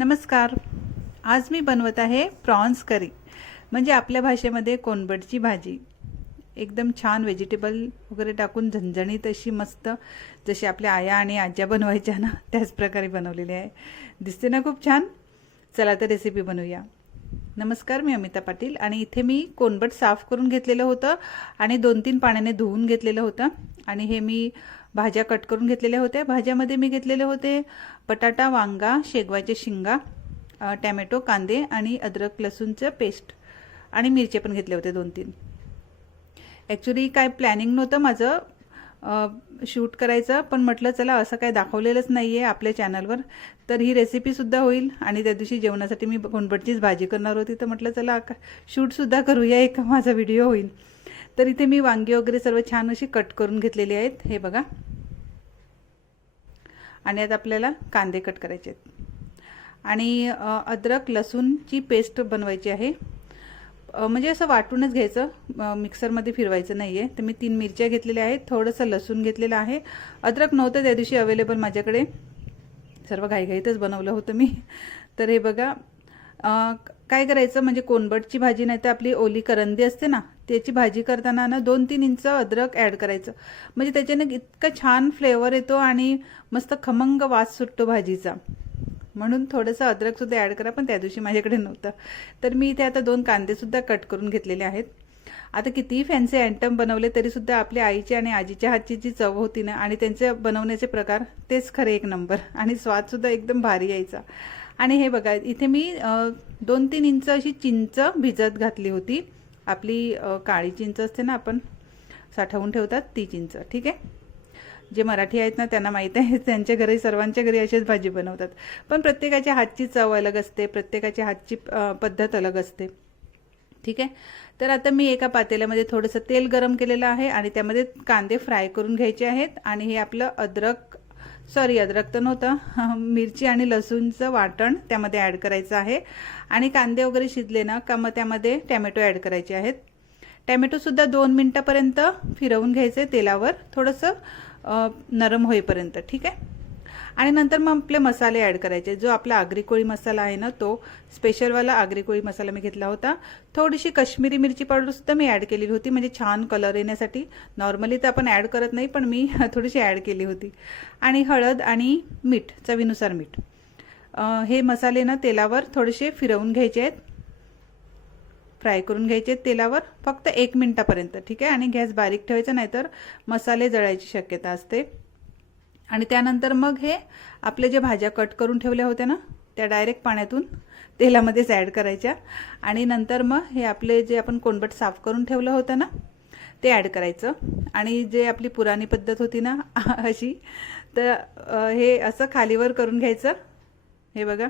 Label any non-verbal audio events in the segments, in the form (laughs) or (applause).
नमस्कार. आज मी बनवत आहे प्रॉन्स करी. म्हणजे आपल्या भाषेमध्ये कोनबडची भाजी. एकदम छान व्हेजिटेबल वगैरे टाकून झणझणीत अशी मस्त जशी आपल्या आया आणि आज्या बनवायच्या ना त्याच प्रकारे बनवलेली आहे. दिसते ना खूप छान? चला तर रेसिपी बनवूया. नमस्कार मी अमिता पाटील आणि इथे मी कोनबट साफ करून घेतलेलं होतं आणि दोन तीन पाण्याने धुवून घेतलेलं होतं. आणि हे मी भाज्या कट करून घेतलेल्या होत्या. भाज्यामध्ये मी घेतलेले होते बटाटा वांगा शेगवाचे शिंगा टॅमॅटो कांदे आणि अद्रक लसूणचं पेस्ट आणि मिरचे पण घेतले होते दोन तीन. ॲक्च्युली काय प्लॅनिंग नव्हतं माझं शूट करायचं पण म्हटलं चला असं काय दाखवलेलंच नाही आहे आपल्या चॅनलवर तर ही रेसिपीसुद्धा होईल आणि त्या दिवशी जेवणासाठी मी कोणबटचीच भाजी करणार होती. तर म्हटलं चला शूटसुद्धा करूया एक माझा व्हिडिओ होईल. तर इथे मी वांगी वगैरे सर्व छान अशी कट करून घेतलेली आहेत. हे बघा. आणि आता आपल्याला कांदे कट करायचे आहेत. आणि अद्रक लसूणची पेस्ट बनवायची आहे. म्हणजे असं वाटूनच घ्यायचं. मिक्सरमध्ये फिरवायचं नाही आहे तर मी तीन मिरच्या घेतलेल्या आहेत. थोडंसं लसूण घेतलेलं आहे. अद्रक नव्हतं त्या दिवशी अवेलेबल माझ्याकडे. सर्व घाईघाईतच बनवलं होतं मी. तर हे बघा. काय करायचं? म्हणजे कोणबटची भाजी नाही तर आपली ओली करंदी असते ना त्याची भाजी करताना ना दोन तीन इंच अद्रक ॲड करायचं. म्हणजे त्याच्याने इतका छान फ्लेवर येतो आणि मस्त खमंग वास सुटतो भाजीचा. म्हणून थोडंसं अद्रकसुद्धा ॲड करा पण त्या दिवशी माझ्याकडे नव्हतं. तर मी इथे आता दोन कांदेसुद्धा कट करून घेतलेले आहेत. आता कितीही फॅन्सी आयटम बनवले तरीसुद्धा आपल्या आईची आणि आजीच्या हातची जी चव होती ना आणि त्यांचे बनवण्याचे प्रकार तेच खरे एक नंबर आणि स्वादसुद्धा एकदम भारी यायचा. आणि हे बघा इथे मी दोन तीन इंच अशी चिंच भिजत घातली होती. आपली काळी चिंच असते ना आपण साठवून ठेवतात ती चिंच ठीक आहे? जे मराठी आहेत ना त्यांना माहीत आहे (laughs) त्यांच्या घरी सर्वांच्या घरी अशीच भाजी बनवतात. पण प्रत्येकाच्या हातची चव अलग असते प्रत्येकाच्या हातची पद्धत अलग असते ठीक आहे? तर आता मी एका पातेल्यामध्ये थोडंसं तेल गरम केलेलं आहे आणि त्यामध्ये कांदे फ्राय करून घ्यायचे आहेत आणि हे आपलं अद्रक सॉरी अद्रक तर नव्हतं. (laughs) मिरची आणि लसूणचं वाटण त्यामध्ये ॲड करायचं आहे. आणि कांदे वगैरे शिजले ना का मग त्यामध्ये टॅमॅटो ॲड करायचे आहेत. टॅमॅटोसुद्धा दोन मिनटापर्यंत फिरवून घ्यायचे तेलावर. थोडंसं नरम होईपर्यंत ठीक आहे? आणि नंतर मग आपले मसाले ॲड करायचे. जो आपला आगरी कोळी मसाला आहे ना तो स्पेशलवाला आगरी कोळी मसाला मी घेतला होता. थोडीशी कश्मीरी मिरची पावडरसुद्धा मी ॲड केलेली होती. म्हणजे छान कलर येण्यासाठी. नॉर्मली तर आपण ॲड करत नाही पण मी (laughs) थोडीशी ॲड केली होती. आणि हळद आणि मीठ चवीनुसार मीठ. हे मसाले ना तेलावर थोडेसे फिरवून घ्यायचे आहेत. फ्राय करून घ्यायचे आहेत तेलावर. फक्त एक मिनटापर्यंत ठीक आहे? आणि गॅस बारीक ठेवायचा नाहीतर मसाले जळायची शक्यता असते. आणि त्यानंतर मग हे आपले जे भाज्या कट करून ठेवल्या होत्या ना त्या डायरेक्ट पाण्यातून तेलामध्येच ॲड करायच्या. आणि नंतर मग हे आपले जे आपण कोणबट साफ करून ठेवलं होतं ना ते ॲड करायचं. आणि जे आपली पुराणी पद्धत होती ना (laughs) अशी तर हे असं खालीवर करून घ्यायचं. हे बघा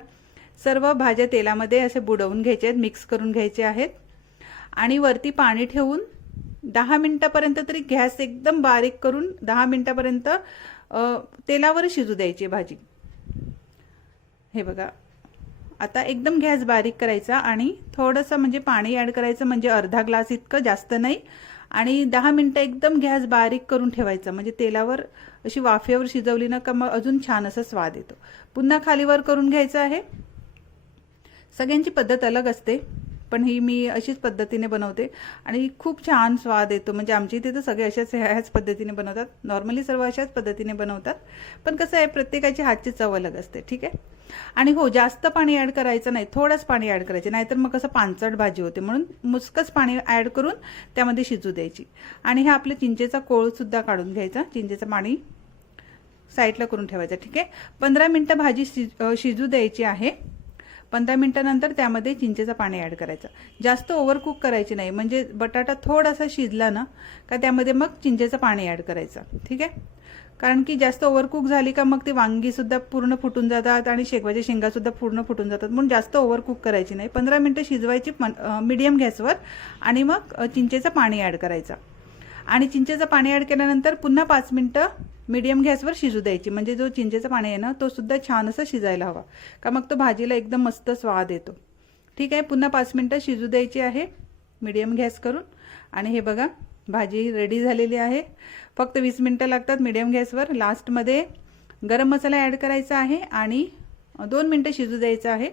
सर्व भाज्या तेलामध्ये असे बुडवून घ्यायचे आहेत मिक्स करून घ्यायचे आहेत. आणि वरती पाणी ठेवून दहा मिनटापर्यंत तरी गॅस एकदम बारीक करून दहा मिनटापर्यंत तेलावर शिजू द्यायची भाजी. हे बघा. आता एकदम गॅस बारीक करायचा आणि थोडंसं म्हणजे पाणी ॲड करायचं म्हणजे अर्धा ग्लास इतकं जास्त नाही. आणि दहा मिनटं एकदम गॅस बारीक करून ठेवायचं. म्हणजे तेलावर अशी वाफेवर शिजवली ना का मग अजून छान असा स्वाद येतो. पुन्हा खालीवर करून घ्यायचं आहे. सगळ्यांची पद्धत अलग असते. पण ही मी अशीच पद्धतीने बनवते. आणि खूप छान स्वाद येतो. म्हणजे आमच्या इथे तर सगळे अशाच ह्याच पद्धतीने बनवतात. नॉर्मली सर्व अशाच पद्धतीने बनवतात. पण कसं आहे प्रत्येकाची हातची चव अलग असते. ठीक आहे? आणि हो जास्त पाणी ॲड करायचं नाही. थोडंच पाणी ॲड करायचं. नाहीतर मग कसं पानचट भाजी होते. म्हणून मुसकच पाणी ॲड करून त्यामध्ये शिजू द्यायची. आणि हा आपल्या चिंचेचा कोळसुद्धा काढून घ्यायचा. चिंचेचं पाणी साईडला करून ठेवायचं. ठीक आहे? पंधरा मिनटं भाजी शिज शिजू द्यायची आहे. पंधरा मिनटानंतर त्यामध्ये चिंचेचं पाणी ॲड करायचं. जास्त ओव्हरकुक करायची नाही. म्हणजे बटाटा थोडासा शिजला ना का त्यामध्ये मग चिंचेचं पाणी ॲड करायचं. ठीक आहे? कारण की जास्त ओव्हरकुक झाली का मग ती वांगीसुद्धा पूर्ण फुटून जातात आणि शेगवाच्या शेंगासुद्धा पूर्ण फुटून जातात. म्हणून जास्त ओव्हरकुक करायची नाही. पंधरा मिनटं शिजवायची मिडियम गॅसवर आणि मग चिंचेचं पाणी ॲड करायचं. आणि चिंचेचं पाणी ॲड केल्यानंतर पुन्हा पाच मिनटं मीडियम गॅसवर शिजू द्यायची. म्हणजे जो चिंचेचं पाणी आहे ना तो सुद्धा छान असं शिजायला हवा. का मग तो भाजीला एकदम मस्त स्वाद येतो. ठीक आहे पुन्हा पाच मिनटं शिजू द्यायची आहे. मीडियम गॅस करून. आणि हे बघा भाजी रेडी झालेली आहे. फक्त वीस मिनटं लागतात मीडियम गॅसवर. लास्टमध्ये गरम मसाला ॲड करायचा आहे आणि दोन मिनटं शिजू द्यायचं आहे.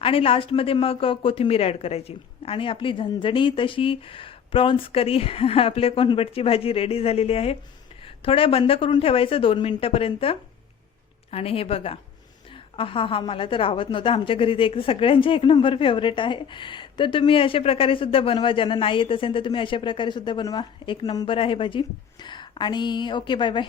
आणि लास्टमध्ये मग कोथिंबीर ॲड करायची. आणि आपली झणझणी तशी प्रॉन्स करी आपल्या कोणबटची भाजी रेडी झालेली आहे. थोड्या बंद करून ठेवायचं दोन मिनटापर्यंत. आणि हे बघा. हा हा मला तर आवत नव्हतं. आमच्या घरी ते एक सगळ्यांचे एक नंबर फेवरेट आहे. तर तुम्ही अशा प्रकारे सुद्धा बनवा. ज्यांना नाही येत असेल तर तुम्ही अशा प्रकारे सुद्धा बनवा. एक नंबर आहे भाजी. आणि ओके बाय बाय